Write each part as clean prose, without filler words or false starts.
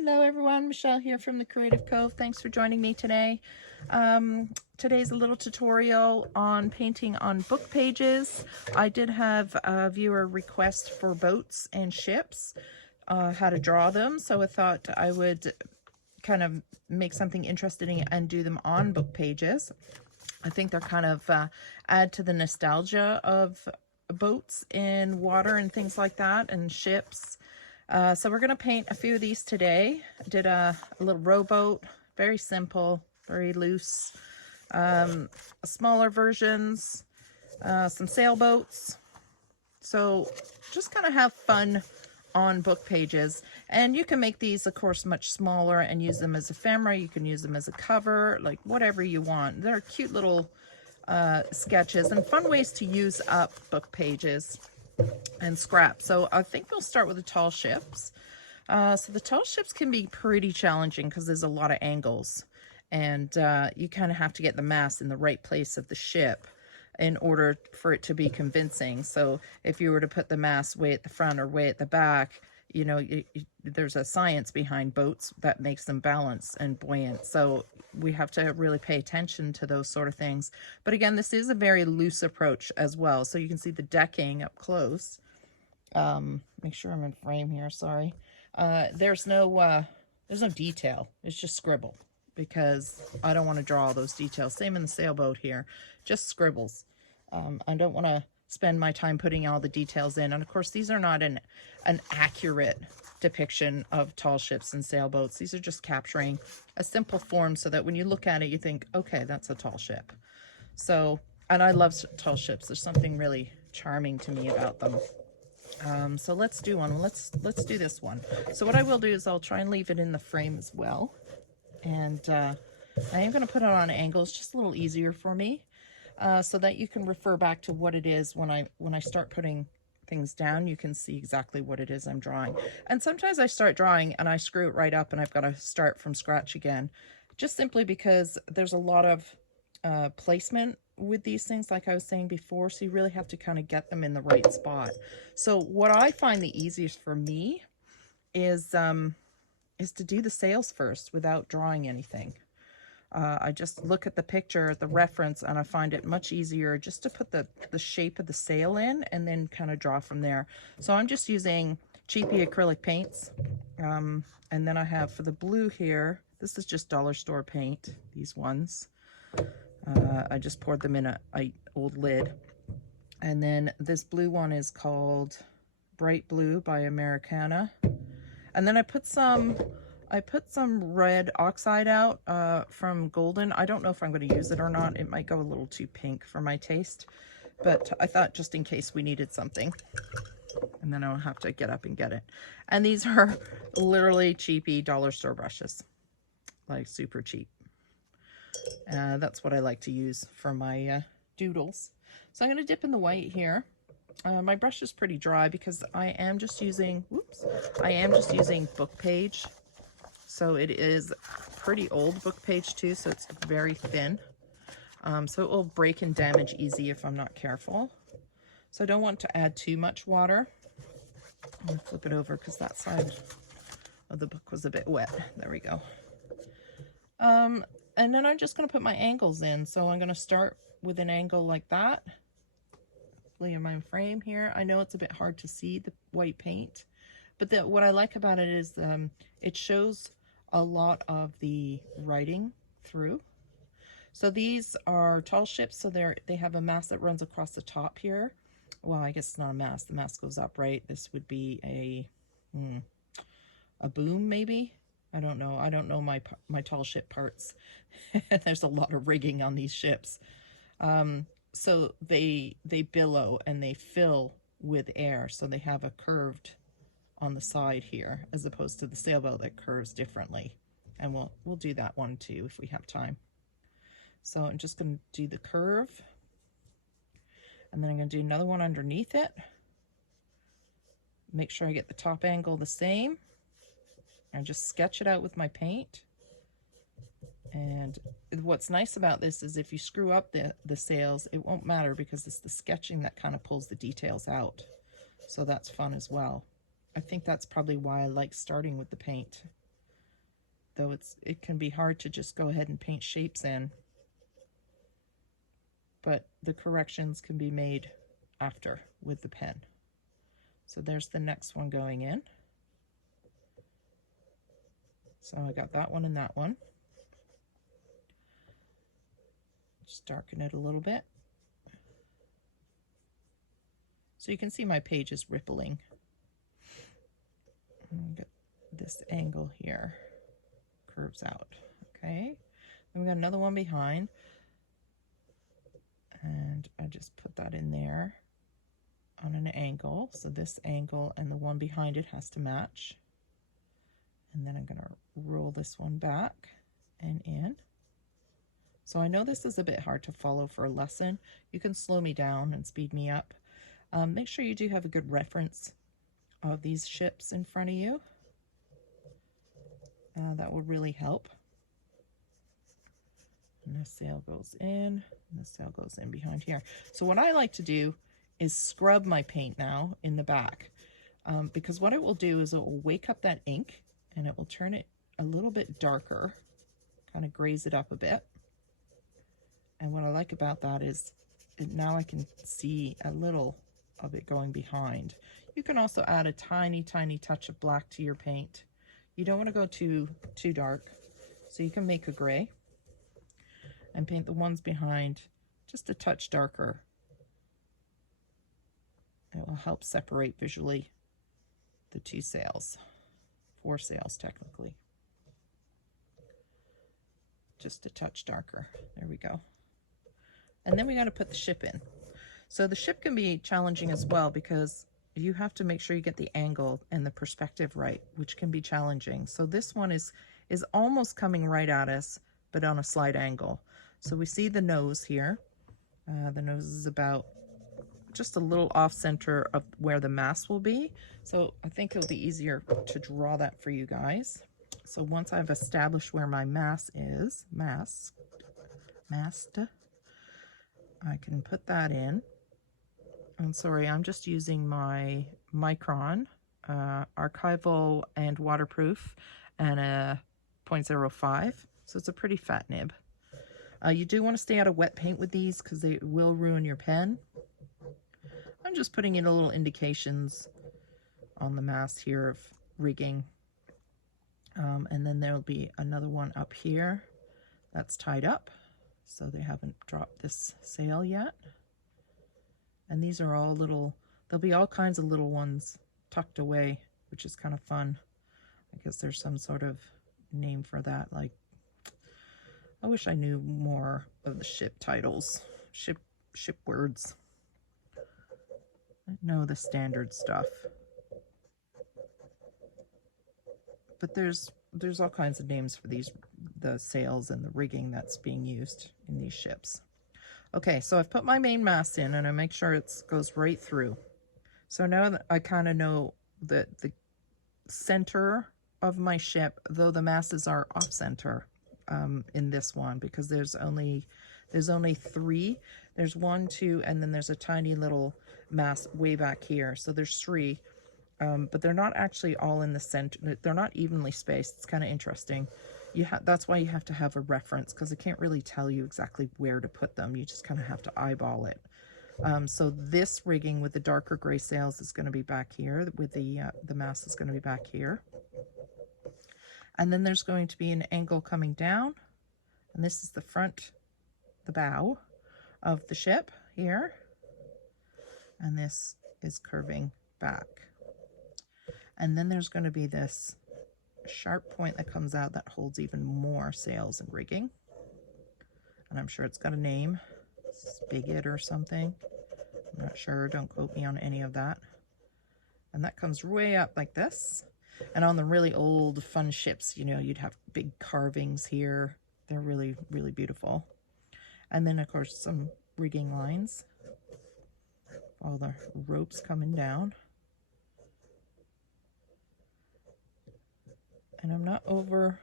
Hello everyone, Michelle here from the Creative Cove. Thanks for joining me today. Today's a little tutorial on painting on book pages. I did have a viewer request for boats and ships, how to draw them, so I thought I would kind of make something interesting and do them on book pages. I think they're kind of add to the nostalgia of boats in water and things like that, and ships. So we're going to paint a few of these today. I did a little rowboat, very simple, very loose. Smaller versions, some sailboats. So just kind of have fun on book pages. And you can make these, of course, much smaller and use them as ephemera. You can use them as a cover, like whatever you want. They're cute little sketches and fun ways to use up book pages and scrap. So I think we'll start with the tall ships. So the tall ships can be pretty challenging because there's a lot of angles, and you kind of have to get the mast in the right place of the ship in order for it to be convincing. So if you were to put the mast way at the front or way at the back, you know, there's a science behind boats that makes them balanced and buoyant. So we have to really pay attention to those sort of things. But again, this is a very loose approach as well. So you can see the decking up close. Make sure I'm in frame here, sorry. There's no detail. It's just scribble because I don't want to draw all those details. Same in the sailboat here, just scribbles. I don't want to spend my time putting all the details in. And of course, these are not an accurate depiction of tall ships and sailboats. These are just capturing a simple form so that when you look at it, you think, okay, that's a tall ship. So, and I love tall ships. There's something really charming to me about them. So let's do one. Let's do this one. So what I will do is I'll try and leave it in the frame as well. And I am going to put it on angles, just a little easier for me. So that you can refer back to what it is when I start putting things down. You can see exactly what it is I'm drawing. And sometimes I start drawing and I screw it right up and I've got to start from scratch again, just simply because there's a lot of placement with these things, like I was saying before, so you really have to kind of get them in the right spot. So what I find the easiest for me is to do the sails first without drawing anything. I just look at the picture, the reference, and I find it much easier just to put the shape of the sail in and then kind of draw from there. So I'm just using cheapy acrylic paints. And then I have for the blue here, this is just dollar store paint, these ones. I just poured them in a old lid. And then this blue one is called Bright Blue by Americana. And then I put some red oxide out from Golden. I don't know if I'm going to use it or not. It might go a little too pink for my taste, but I thought just in case we needed something, and then I don't have to get up and get it. And these are literally cheapy dollar store brushes, like super cheap. That's what I like to use for my doodles. So I'm going to dip in the white here. My brush is pretty dry because I am just using book page. So it is pretty old book page too, so it's very thin. So it will break and damage easy if I'm not careful. So I don't want to add too much water. I'm going to flip it over because that side of the book was a bit wet. There we go. And then I'm just going to put my angles in. So I'm going to start with an angle like that. Hopefully in my frame here. I know it's a bit hard to see the white paint, but what I like about it is it shows a lot of the writing through. So these are tall ships, so they have a mast that runs across the top here. Well, I guess it's not a mast. The mast goes up, right? This would be a boom, maybe. I don't know. I don't know my tall ship parts. There's a lot of rigging on these ships. So they billow and they fill with air, so they have a curved on the side here, as opposed to the sailboat that curves differently. And we'll do that one too if we have time. So I'm just going to do the curve, and then I'm going to do another one underneath it. Make sure I get the top angle the same. I just sketch it out with my paint. And what's nice about this is if you screw up the sails, it won't matter because it's the sketching that kind of pulls the details out. So that's fun as well. I think that's probably why I like starting with the paint. though it can be hard to just go ahead and paint shapes in, but the corrections can be made after with the pen. So there's the next one going in. So I got that one and that one. Just darken it a little bit. So you can see my page is rippling. Get this angle here, curves out. Okay, then we got another one behind, and I just put that in there on an angle. So this angle and the one behind it has to match. And then I'm going to roll this one back and in. So I know this is a bit hard to follow for a lesson. You can slow me down and speed me up. Make sure you do have a good reference of these ships in front of you. That will really help. And this sail goes in, and this sail goes in behind here. So what I like to do is scrub my paint now in the back, because what it will do is it will wake up that ink and it will turn it a little bit darker, kind of graze it up a bit. And what I like about that is now I can see a little of it going behind. You can also add a tiny, tiny touch of black to your paint. You don't want to go too dark, so you can make a gray and paint the ones behind just a touch darker. It will help separate visually the two sails, 4 sails technically. Just a touch darker. There we go. And then we got to put the ship in. So the ship can be challenging as well, because you have to make sure you get the angle and the perspective right, which can be challenging. So this one is almost coming right at us, but on a slight angle. So we see the nose here. The nose is about just a little off center of where the mast will be. So I think it'll be easier to draw that for you guys. So once I've established where my mast is, mast, I can put that in. I'm sorry, I'm just using my Micron archival and waterproof and a 0.05. So it's a pretty fat nib. You do want to stay out of wet paint with these because they will ruin your pen. I'm just putting in a little indications on the mast here of rigging. And then there'll be another one up here that's tied up. So they haven't dropped this sail yet. And these are all little, there'll be all kinds of little ones tucked away, which is kind of fun. I guess there's some sort of name for that. Like, I wish I knew more of the ship titles, ship words. I know the standard stuff. But there's all kinds of names for these, the sails and the rigging that's being used in these ships. Okay, so I've put my main mast in and I make sure it goes right through. So now that I kind of know that the center of my ship, though the masts are off center in this one, because there's only 3. There's 1, 2, and then there's a tiny little mast way back here. So there's 3, but they're not actually all in the center. They're not evenly spaced. It's kind of interesting. That's why you have to have a reference, because I can't really tell you exactly where to put them. You just kind of have to eyeball it. So this rigging with the darker gray sails is going to be back here, with the mast is going to be back here. And then there's going to be an angle coming down, and this is the front, the bow of the ship here, and this is curving back. And then there's going to be this sharp point that comes out that holds even more sails and rigging, and I'm sure it's got a name, spigot or something. I'm not sure, don't quote me on any of that. And that comes way up like this. And on the really old fun ships, you know, you'd have big carvings here. They're really, really beautiful. And then of course some rigging lines, all the ropes coming down. And I'm not over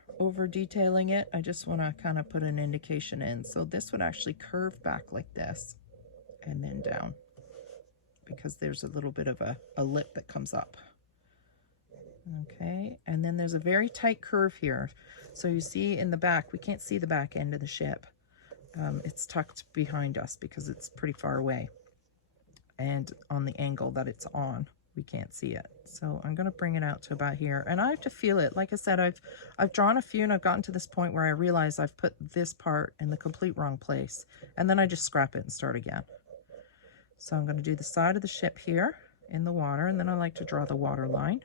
detailing it. I just want to kind of put an indication in. So this would actually curve back like this and then down, because there's a little bit of a lip that comes up. Okay, and then there's a very tight curve here. So you see in the back, we can't see the back end of the ship. It's tucked behind us because it's pretty far away. And on the angle that it's on, we can't see it. So I'm going to bring it out to about here. And I have to feel it. Like I said, I've drawn a few and I've gotten to this point where I realize I've put this part in the complete wrong place. And then I just scrap it and start again. So I'm going to do the side of the ship here in the water. And then I like to draw the water line.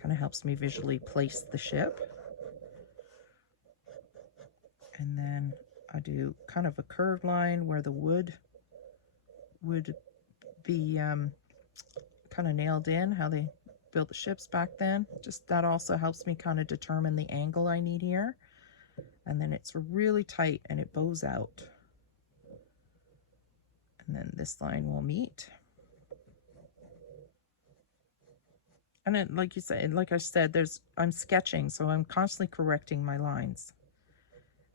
Kind of helps me visually place the ship. And then I do kind of a curved line where the wood would be kind of nailed in, how they built the ships back then. Just that also helps me kind of determine the angle I need here. And then it's really tight and it bows out. And then this line will meet. And then, like I said, I'm sketching, so I'm constantly correcting my lines.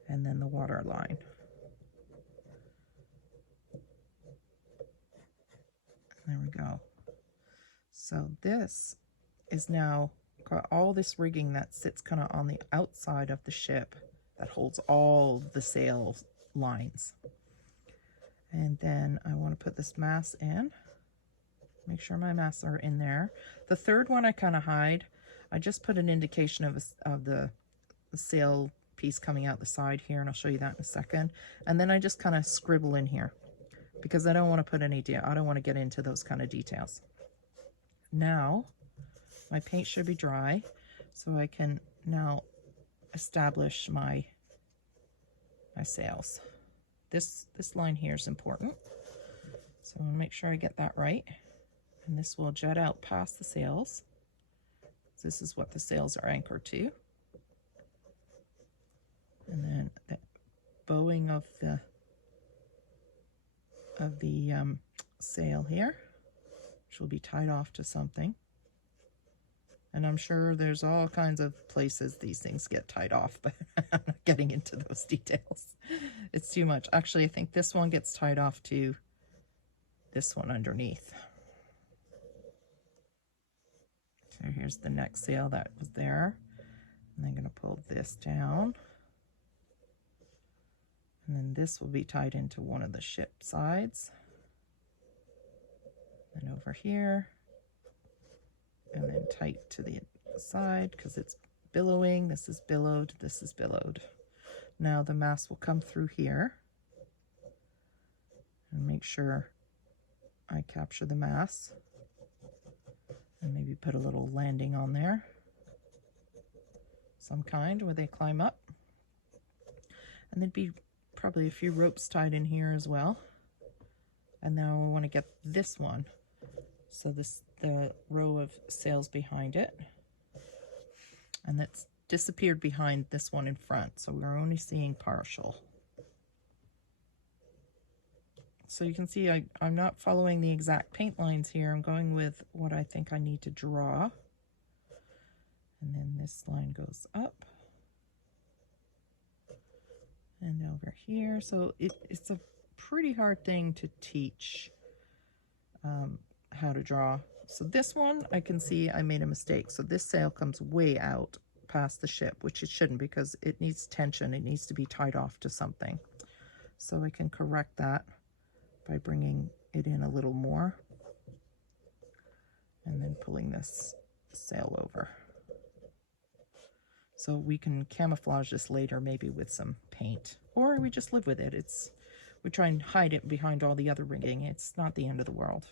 And then the water line. There we go. So this is now got all this rigging that sits kind of on the outside of the ship that holds all the sail lines. And then I want to put this mast in. Make sure my masts are in there. The third one I kind of hide. I just put an indication of the sail piece coming out the side here, and I'll show you that in a second. And then I just kind of scribble in here because I don't want to put any I don't want to get into those kind of details. Now my paint should be dry, so I can now establish my sails. This line here is important, so I want to make sure I get that right. And this will jut out past the sails. This is what the sails are anchored to. And then the bowing of the sail here, which will be tied off to something. And I'm sure there's all kinds of places these things get tied off, but I'm not getting into those details. It's too much. Actually, I think this one gets tied off to this one underneath. So here's the next sail that was there. And I'm going to pull this down. And then this will be tied into one of the ship sides. And over here. And then tight to the side because it's billowing. This is billowed. This is billowed. Now the mast will come through here. And make sure I capture the mast. And maybe put a little landing on there. Some kind where they climb up. And there'd be probably a few ropes tied in here as well. And now I want to get this one. So the row of sails behind it. And that's disappeared behind this one in front. So we're only seeing partial. So you can see I'm not following the exact paint lines here. I'm going with what I think I need to draw. And then this line goes up. And over here. So it's a pretty hard thing to teach how to draw. So this one, I can see I made a mistake. So this sail comes way out past the ship, which it shouldn't because it needs tension. It needs to be tied off to something. So I can correct that by bringing it in a little more and then pulling this sail over. So we can camouflage this later maybe with some paint, or we just live with it. We try and hide it behind all the other rigging. It's not the end of the world.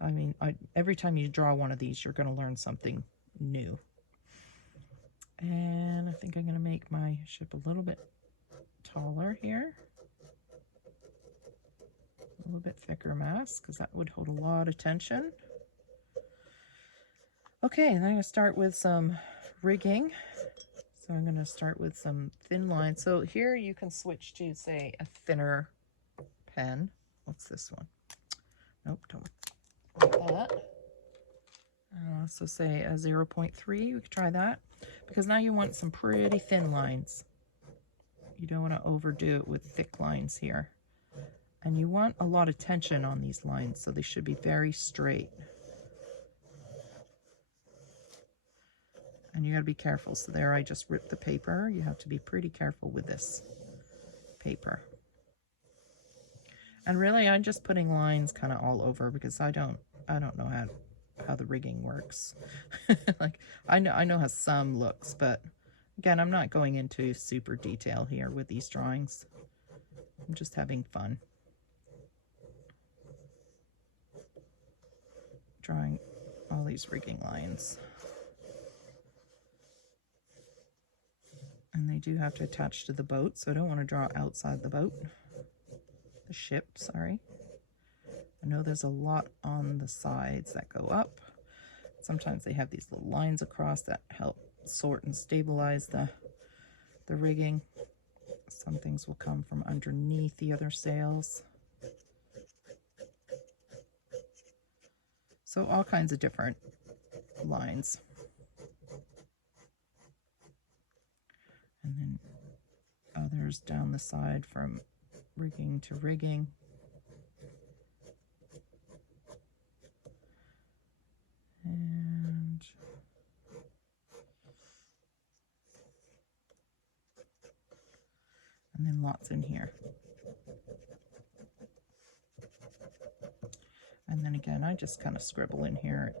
I mean, every time you draw one of these, you're going to learn something new. And I think I'm going to make my ship a little bit taller here. A little bit thicker mast, because that would hold a lot of tension. Okay, then I'm going to start with some rigging. So I'm going to start with some thin lines. So here you can switch to, say, a thinner pen. What's this one? Nope, don't want that. So say a 0.3, we could try that. Because now you want some pretty thin lines. You don't want to overdo it with thick lines here. And you want a lot of tension on these lines, so they should be very straight. And you got to be careful. So there I just ripped the paper. You have to be pretty careful with this paper. And really I'm just putting lines kind of all over because I don't know how the rigging works. Like I know how some looks, but again, I'm not going into super detail here with these drawings. I'm just having fun. Drawing all these rigging lines. And they do have to attach to the boat, so I don't want to draw outside the boat. The ship, sorry. I know there's a lot on the sides that go up. Sometimes they have these little lines across that help sort and stabilize the rigging. Some things will come from underneath the other sails. So all kinds of different lines. And then others down the side from rigging to rigging. And then lots in here. And then again, I just kind of scribble in here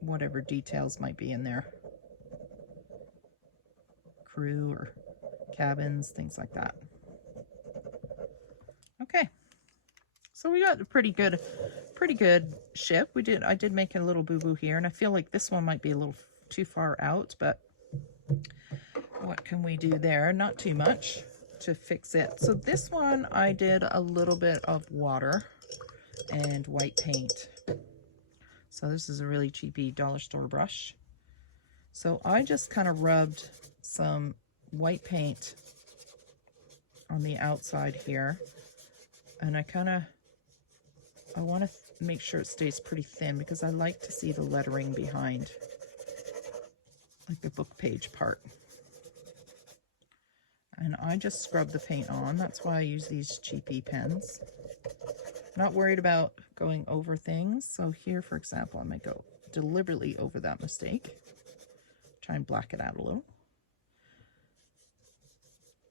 whatever details might be in there. Crew or cabins, things like that. Okay. So we got a pretty good ship. I did make a little boo-boo here, and I feel like this one might be a little too far out, but what can we do there? Not too much to fix it. So this one I did a little bit of water and white paint. So this is a really cheapy dollar store brush. So I just kind of rubbed some white paint on the outside here, and I want to make sure it stays pretty thin because I like to see the lettering behind, like the book page part. And I just scrub the paint on. That's why I use these cheapy pens. Not worried about going over things. So here, for example, I might go deliberately over that mistake. Try and black it out a little.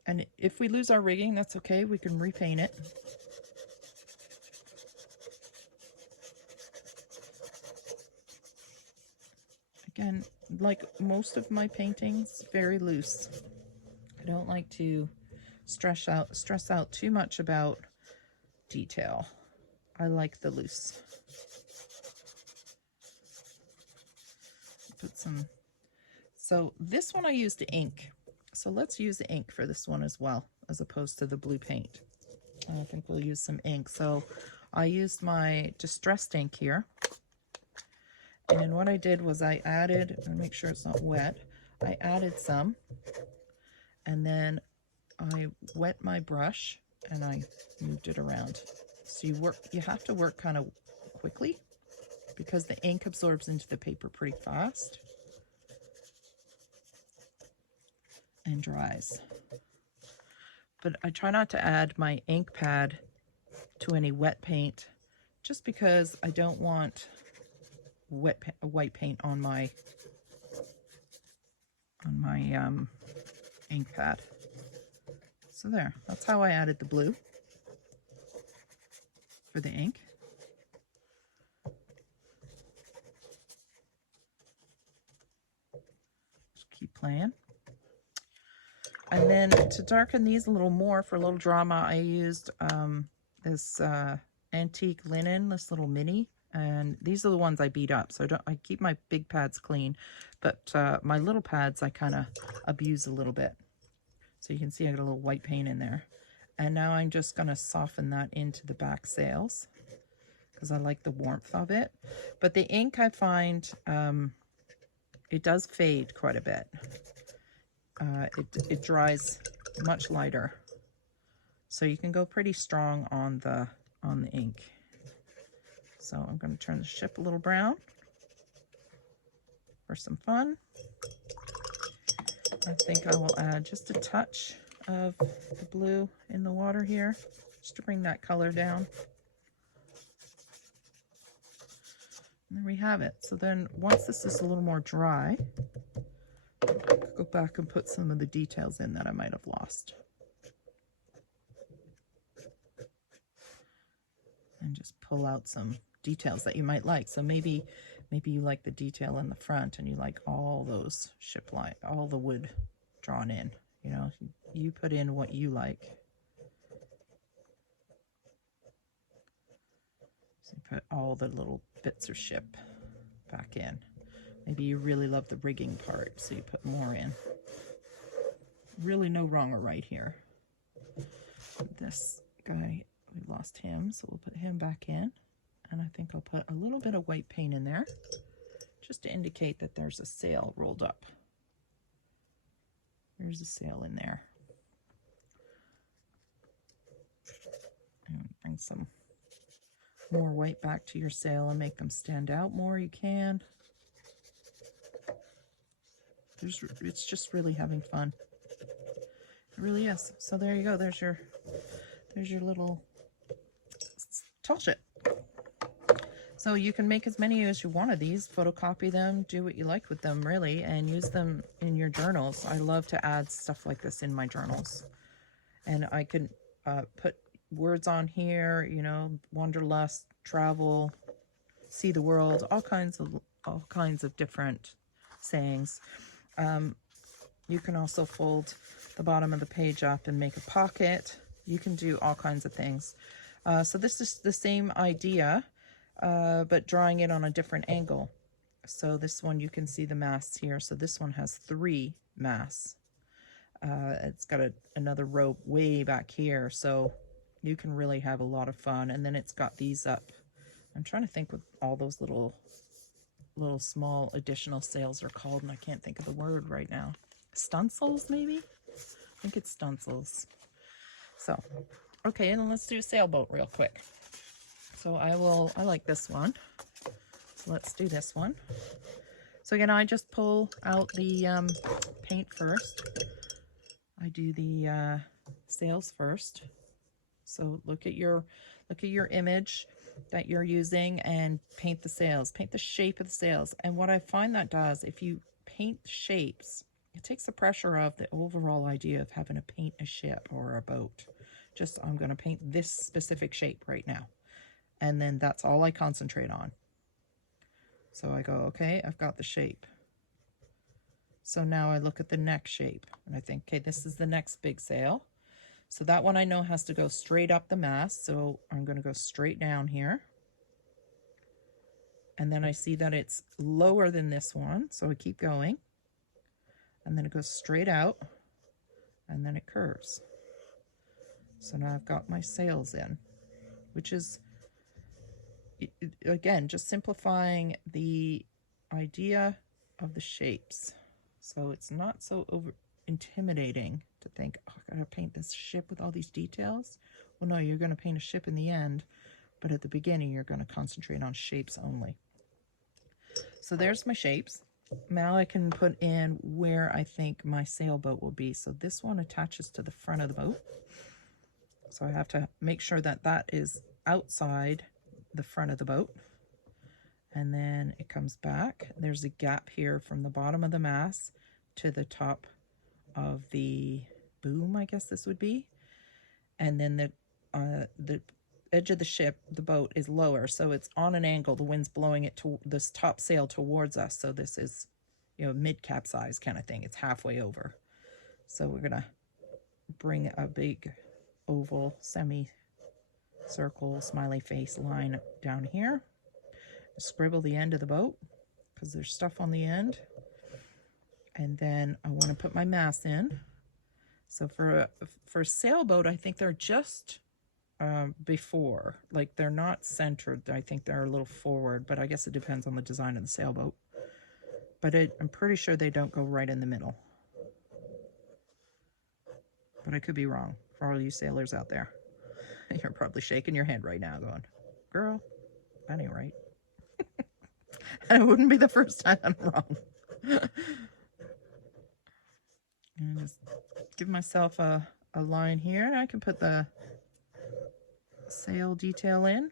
And if we lose our rigging, that's okay. We can repaint it. Again, like most of my paintings, very loose. I don't like to stress out too much about detail. I like the loose. Put some. So this one I used ink. So let's use the ink for this one as well, as opposed to the blue paint. I think we'll use some ink. So I used my distressed ink here. And what I did was I added, and make sure it's not wet, I added some. And then I wet my brush and I moved it around. So you have to work kind of quickly because the ink absorbs into the paper pretty fast and dries. But I try not to add my ink pad to any wet paint just because I don't want white paint on my ink pad. So there, that's how I added the blue for the ink. Just keep playing. And then to darken these a little more for a little drama, I used this antique linen, this little mini. And these are the ones I beat up. So I keep my big pads clean, but my little pads I kind of abuse a little bit. So you can see I got a little white paint in there. And now I'm just going to soften that into the back sails because I like the warmth of it. But the ink, I find, it does fade quite a bit. It dries much lighter. So you can go pretty strong on the ink. So I'm going to turn the ship a little brown for some fun. I think I will add just a touch of the blue in the water here, just to bring that color down. And there we have it. So then once this is a little more dry, back and put some of the details in that I might have lost. And just pull out some details that you might like. So maybe you like the detail in the front and you like all those ship line, all the wood drawn in. You know, you put in what you like. So you put all the little bits of ship back in. Maybe you really love the rigging part, so you put more in. Really no wrong or right here. This guy, we lost him, so we'll put him back in. And I think I'll put a little bit of white paint in there, just to indicate that there's a sail rolled up. There's a sail in there. And bring some more white back to your sail and make them stand out more. You can. It's just really having fun. It really is. So there you go. There's your little tall ship. So you can make as many as you want of these, photocopy them, do what you like with them really, and use them in your journals. I love to add stuff like this in my journals. And I can put words on here, you know, wanderlust, travel, see the world, all kinds of different sayings. You can also fold the bottom of the page up and make a pocket. You can do all kinds of things. So this is the same idea, but drawing it on a different angle. So this one, you can see the masts here. So this one has 3 masts. It's got another rope way back here. So you can really have a lot of fun. And then it's got these up. I'm trying to think what all those little small additional sails are called, and I can't think of the word right now. Stunsels, maybe? I think it's stunsels. So, okay, and then let's do a sailboat real quick. So I like this one. So let's do this one. So again, I just pull out the paint first. I do the sails first. So look at your image that you're using and paint the sails, paint the shape of the sails. And what I find that does, if you paint shapes, it takes the pressure off the overall idea of having to paint a ship or a boat. Just, I'm going to paint this specific shape right now. And then that's all I concentrate on. So I go, okay, I've got the shape. So now I look at the next shape and I think, okay, this is the next big sail. So that one I know has to go straight up the mast. So I'm going to go straight down here. And then I see that it's lower than this one. So I keep going. And then it goes straight out. And then it curves. So now I've got my sails in, which is, again, just simplifying the idea of the shapes. So it's not so intimidating to think, oh, I gotta paint this ship with all these details. Well, no, you're gonna paint a ship in the end, but at the beginning you're gonna concentrate on shapes only. So there's my shapes. Now I can put in where I think my sailboat will be. So this one attaches to the front of the boat. So I have to make sure that that is outside the front of the boat. And then it comes back. There's a gap here from the bottom of the mast to the top of the boom, I guess this would be. And then the edge of the ship, the boat, is lower, so it's on an angle. The wind's blowing it to this top sail towards us. So this is, you know, mid capsize kind of thing. It's halfway over. So we're gonna bring a big oval semi-circle smiley face line down here. Scribble the end of the boat because there's stuff on the end. And then I want to put my mast in. So for a sailboat, I think they're just before, like they're not centered. I think they're a little forward, but I guess it depends on the design of the sailboat. But I'm pretty sure they don't go right in the middle. But I could be wrong. For all you sailors out there, you're probably shaking your head right now going, girl, that ain't right. And it wouldn't be the first time I'm wrong. And just give myself a line here. I can put the sail detail in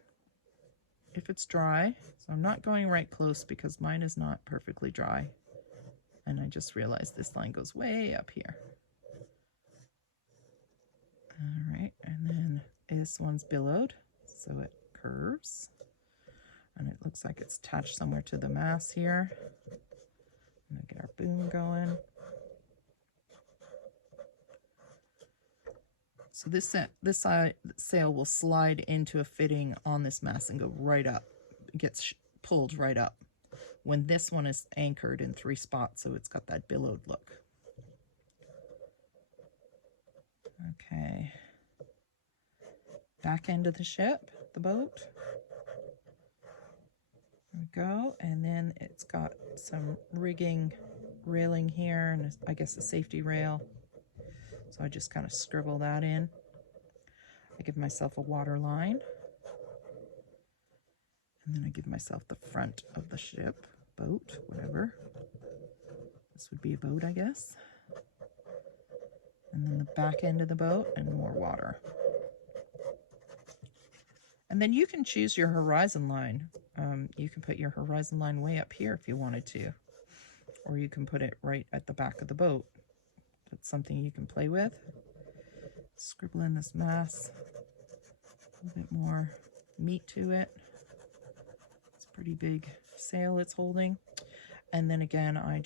if it's dry. So I'm not going right close because mine is not perfectly dry. And I just realized this line goes way up here. All right, and then this one's billowed, so it curves. And it looks like it's attached somewhere to the mast here. I'm gonna get our boom going. So this sail will slide into a fitting on this mast and go right up. It gets pulled right up. When this one is anchored in 3 spots, so it's got that billowed look. Okay. Back end of the ship, the boat. There we go. And then it's got some rigging, railing here, and I guess a safety rail. So I just kind of scribble that in. I give myself a water line. And then I give myself the front of the ship, boat, whatever. This would be a boat, I guess. And then the back end of the boat and more water. And then you can choose your horizon line. You can put your horizon line way up here if you wanted to. Or you can put it right at the back of the boat. That's something you can play with. Scribble in this mast. A little bit more meat to it. It's a pretty big sail it's holding. And then again, I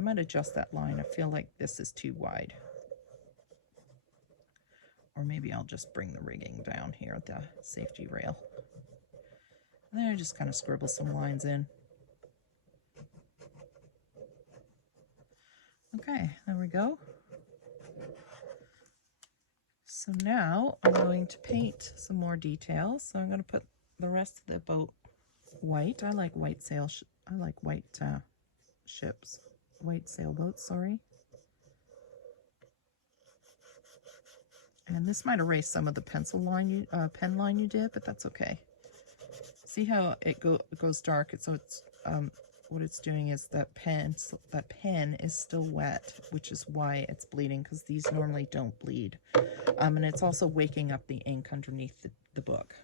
might adjust that line. I feel like this is too wide. Or maybe I'll just bring the rigging down here at the safety rail. And then I just kind of scribble some lines in. Okay, there we go. So now I'm going to paint some more details. So I'm going to put the rest of the boat white. I like white sails. I like white ships. White sailboats, sorry. And this might erase some of the pencil line, pen line you did, but that's okay. See how it goes dark? So it's what it's doing is that pen is still wet, which is why it's bleeding, because these normally don't bleed. And it's also waking up the ink underneath the book.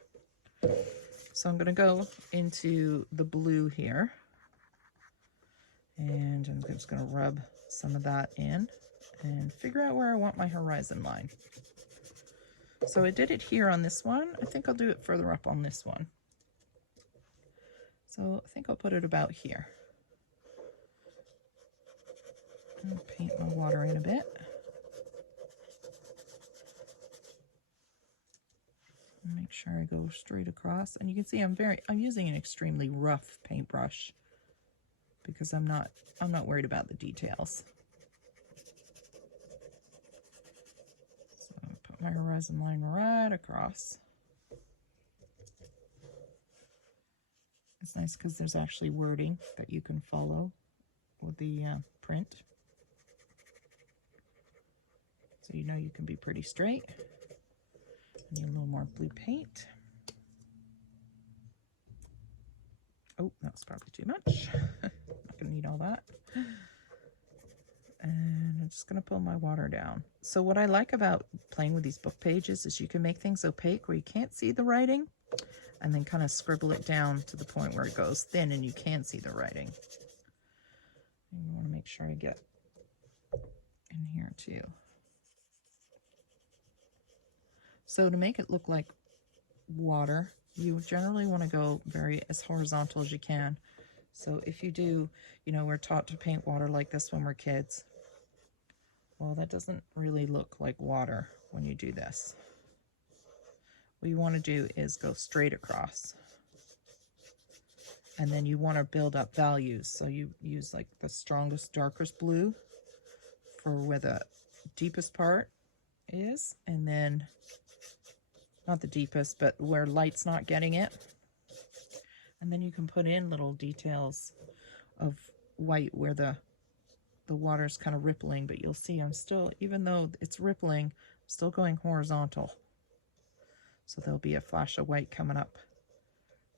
So I'm going to go into the blue here, and I'm just going to rub some of that in and figure out where I want my horizon line. So I did it here on this one. I think I'll do it further up on this one. So I think I'll put it about here. And paint my water in a bit. Make sure I go straight across. And you can see I'm using an extremely rough paintbrush because I'm not worried about the details. So I'll put my horizon line right across. It's nice because there's actually wording that you can follow with the print. So you know you can be pretty straight. I need a little more blue paint. Oh, that's probably too much. Not gonna need all that. And I'm just gonna pull my water down. So what I like about playing with these book pages is you can make things opaque where you can't see the writing, and then kind of scribble it down to the point where it goes thin and you can see the writing. And you want to make sure I get in here too. So to make it look like water, you generally want to go as horizontal as you can. So if you do, we're taught to paint water like this when we're kids. Well, that doesn't really look like water when you do this. What you want to do is go straight across. And then you want to build up values. So you use like the strongest, darkest blue for where the deepest part is. And then, not the deepest, but where light's not getting it. And then you can put in little details of white where the water's kind of rippling. But you'll see I'm still, even though it's rippling, I'm still going horizontal. So there'll be a flash of white coming up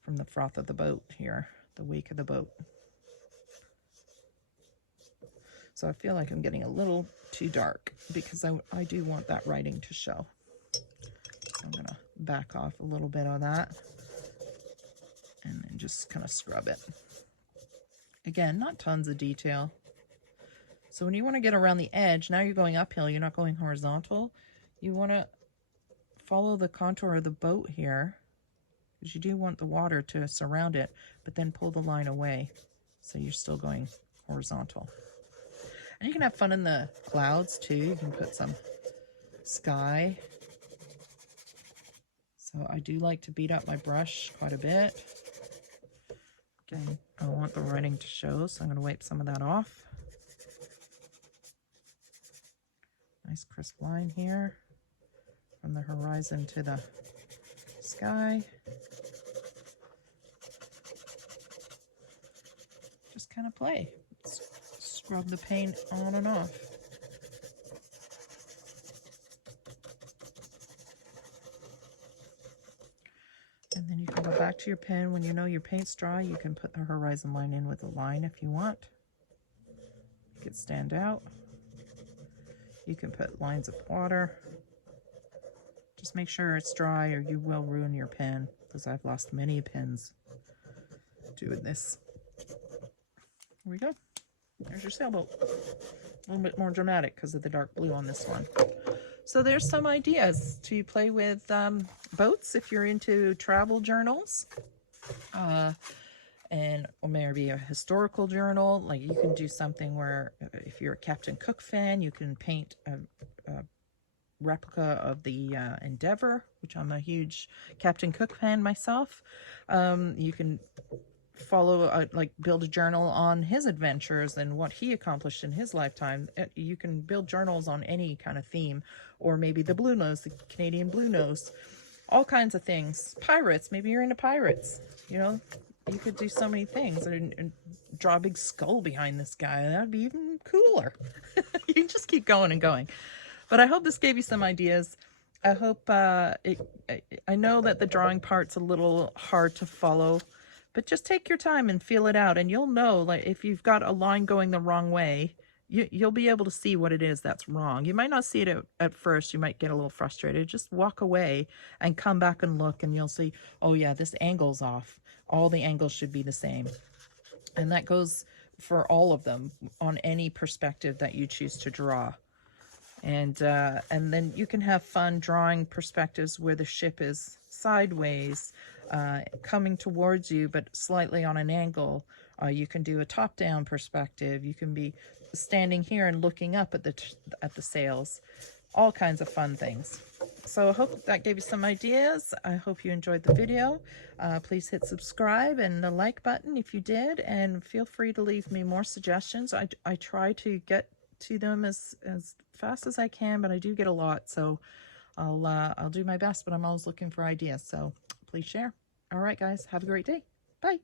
from the froth of the boat here, the wake of the boat. So I feel like I'm getting a little too dark because I do want that writing to show. So I'm going to back off a little bit on that and then just kind of scrub it. Again, not tons of detail. So when you want to get around the edge, now you're going uphill, you're not going horizontal. You want to follow the contour of the boat here, because you do want the water to surround it, but then pull the line away so you're still going horizontal. And you can have fun in the clouds too. You can put some sky. So I do like to beat up my brush quite a bit. Again, I want the writing to show, so I'm going to wipe some of that off. Nice crisp line here from the horizon to the sky. Just kind of play. Scrub the paint on and off. And then you can go back to your pen. When you know your paint's dry, you can put the horizon line in with a line if you want. Make it stand out. You can put lines of water. Just make sure it's dry or you will ruin your pen, because I've lost many pens doing this. Here we go. There's your sailboat. A little bit more dramatic because of the dark blue on this one. So there's some ideas to play with boats if you're into travel journals. Or maybe a historical journal. Like you can do something where if you're a Captain Cook fan, you can paint a replica of the Endeavour, which I'm a huge Captain Cook fan myself. You can follow, build a journal on his adventures and what he accomplished in his lifetime. You can build journals on any kind of theme, or maybe the blue nose, the Canadian blue nose, all kinds of things. Pirates, maybe you're into pirates, you know. You could do so many things and draw a big skull behind this guy. That'd be even cooler. You can just keep going and going. But I hope this gave you some ideas. I hope I know that the drawing part's a little hard to follow, but just take your time and feel it out, and you'll know, like, if you've got a line going the wrong way, you'll be able to see what it is that's wrong. You might not see it at first. You might get a little frustrated. Just walk away and come back and look, and you'll see, oh yeah, this angle's off. All the angles should be the same. And that goes for all of them on any perspective that you choose to draw. And then you can have fun drawing perspectives where the ship is sideways, coming towards you, but slightly on an angle. You can do a top-down perspective. You can be standing here and looking up at the sails. All kinds of fun things. So I hope that gave you some ideas. I hope you enjoyed the video. Please hit subscribe and the like button if you did, and feel free to leave me more suggestions. I try to get to them as fast as I can, but I do get a lot, so I'll do my best, but I'm always looking for ideas, so please share. All right, guys, have a great day. Bye.